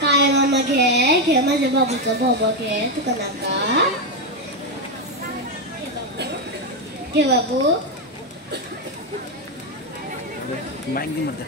काय मामा घे माझ्या बाबूचा बाबा घे तुका नाका घे बाबू माइक नहीं मत दे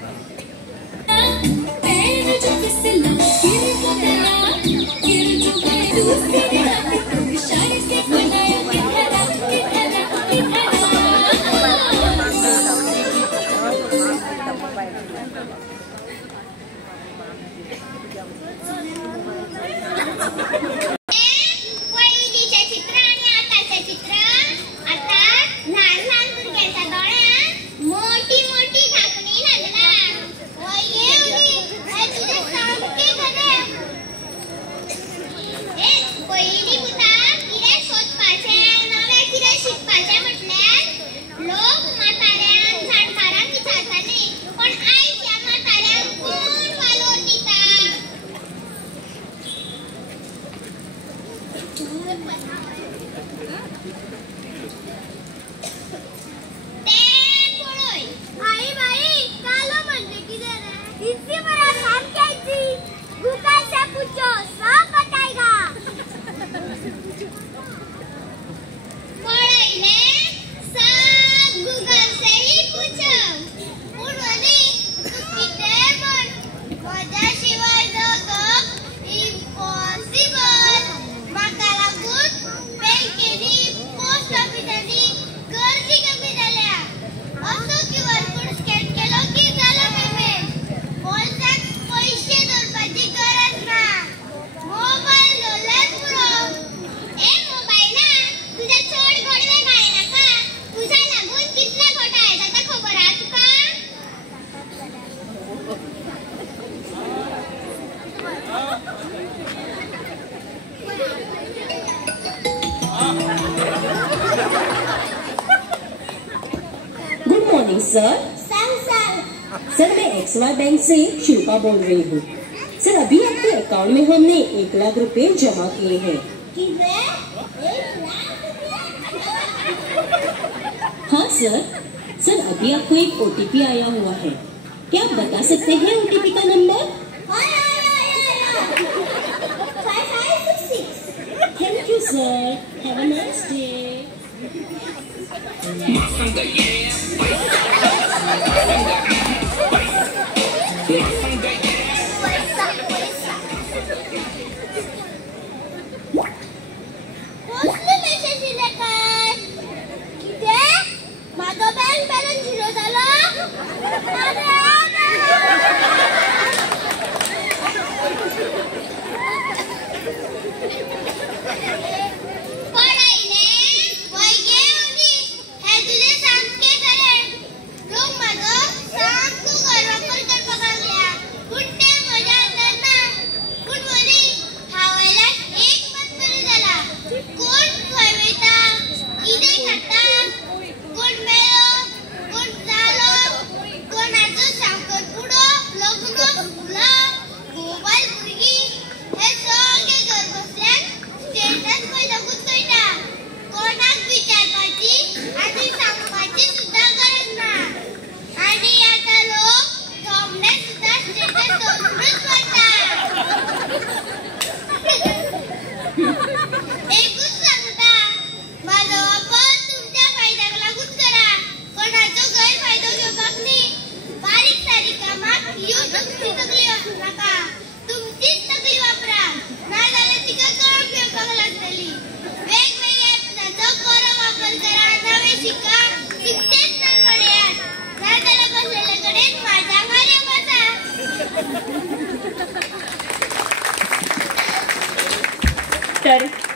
सर सर मैं XY बैंक से शिल्पा बोल रही हूँ। सर अभी आपके अकाउंट में हमने 1 लाख रुपए जमा किए हैं। हाँ सर सर अभी आपको एक OTP आया हुआ है, क्या आप बता सकते हैं OTP का number? Thank you sir, have a nice day. तर